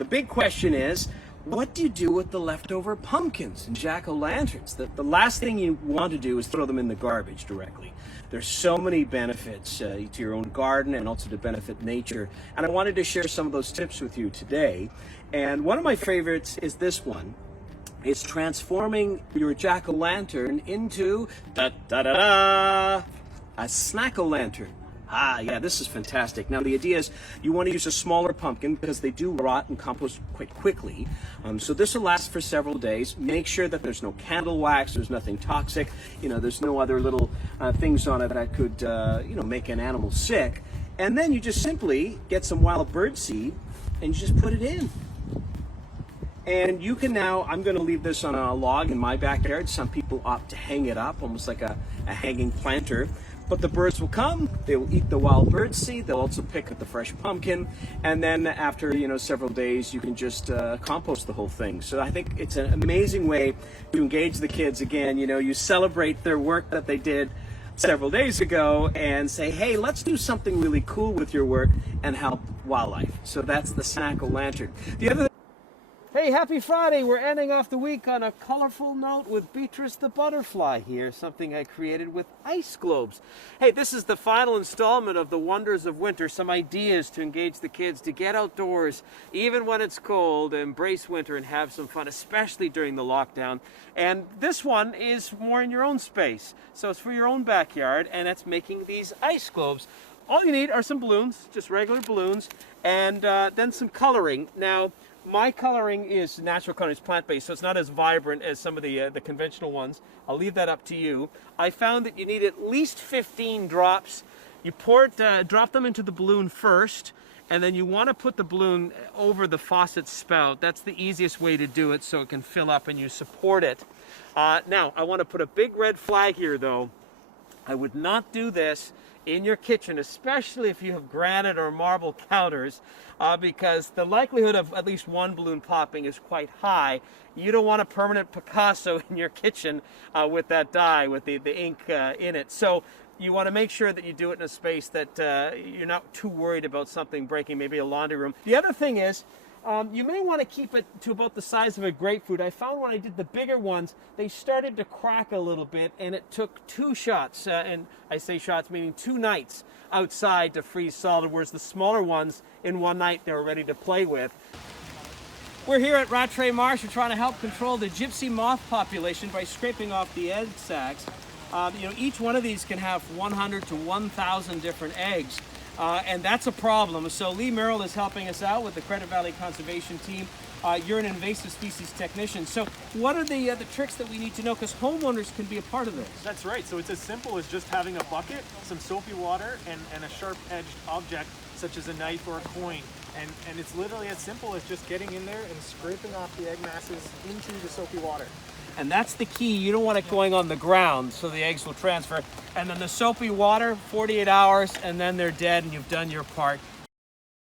The big question is, what do you do with the leftover pumpkins and jack-o'-lanterns? The last thing you want to do is throw them in the garbage directly. There's so many benefits to your own garden and also to benefit nature. And I wanted to share some of those tips with you today. And one of my favorites is this one. It's transforming your jack-o'-lantern into a snack-o'-lantern. Ah, yeah, this is fantastic. Now, the idea is you want to use a smaller pumpkin because they do rot and compost quite quickly. So this will last for several days. Make sure that there's no candle wax, there's nothing toxic, there's no other little things on it that could, make an animal sick. And then you just simply get some wild bird seed and you just put it in. And you can now, I'm going to leave this on a log in my backyard. Some people opt to hang it up, almost like a hanging planter. But the birds will come, they will eat the wild bird seed, they'll also pick up the fresh pumpkin, and then after several days you can just compost the whole thing. So I think it's an amazing way to engage the kids again. You celebrate their work that they did several days ago and say, hey, let's do something really cool with your work and help wildlife. So that's the snack-o'-lantern. The other Hey, happy Friday! We're ending off the week on a colorful note with Beatrice the butterfly here, something I created with ice globes. Hey, this is the final installment of the Wonders of Winter, some ideas to engage the kids to get outdoors, even when it's cold, embrace winter and have some fun, especially during the lockdown. And this one is more in your own space, so it's for your own backyard, and it's making these ice globes. All you need are some balloons, just regular balloons, and then some coloring. Now, my coloring is natural coloring, it's plant-based, so it's not as vibrant as some of the conventional ones. I'll leave that up to you. I found that you need at least 15 drops. You drop them into the balloon first, and then you want to put the balloon over the faucet spout. That's the easiest way to do it so it can fill up and you support it. Now, I want to put a big red flag here though. I would not do this in your kitchen, especially if you have granite or marble counters, because the likelihood of at least one balloon popping is quite high. You don't want a permanent Picasso in your kitchen with that dye, with the ink in it. So you want to make sure that you do it in a space that you're not too worried about something breaking, maybe a laundry room. The other thing is, you may want to keep it to about the size of a grapefruit. I found when I did the bigger ones, they started to crack a little bit, and it took 2 shots, and I say shots meaning 2 nights outside to freeze solid, whereas the smaller ones, in 1 night, they were ready to play with. We're here at Rattray Marsh. We're trying to help control the gypsy moth population by scraping off the egg sacs. Each one of these can have 100 to 1,000 different eggs. And that's a problem. So Lee Merrill is helping us out with the Credit Valley Conservation Team. You're an invasive species technician. So what are the tricks that we need to know? Because homeowners can be a part of this. That's right. So it's as simple as just having a bucket, some soapy water, and a sharp-edged object such as a knife or a coin. And it's literally as simple as just getting in there and scraping off the egg masses into the soapy water. And that's the key. You don't want it going on the ground so the eggs will transfer. And then the soapy water, 48 hours, and then they're dead and you've done your part.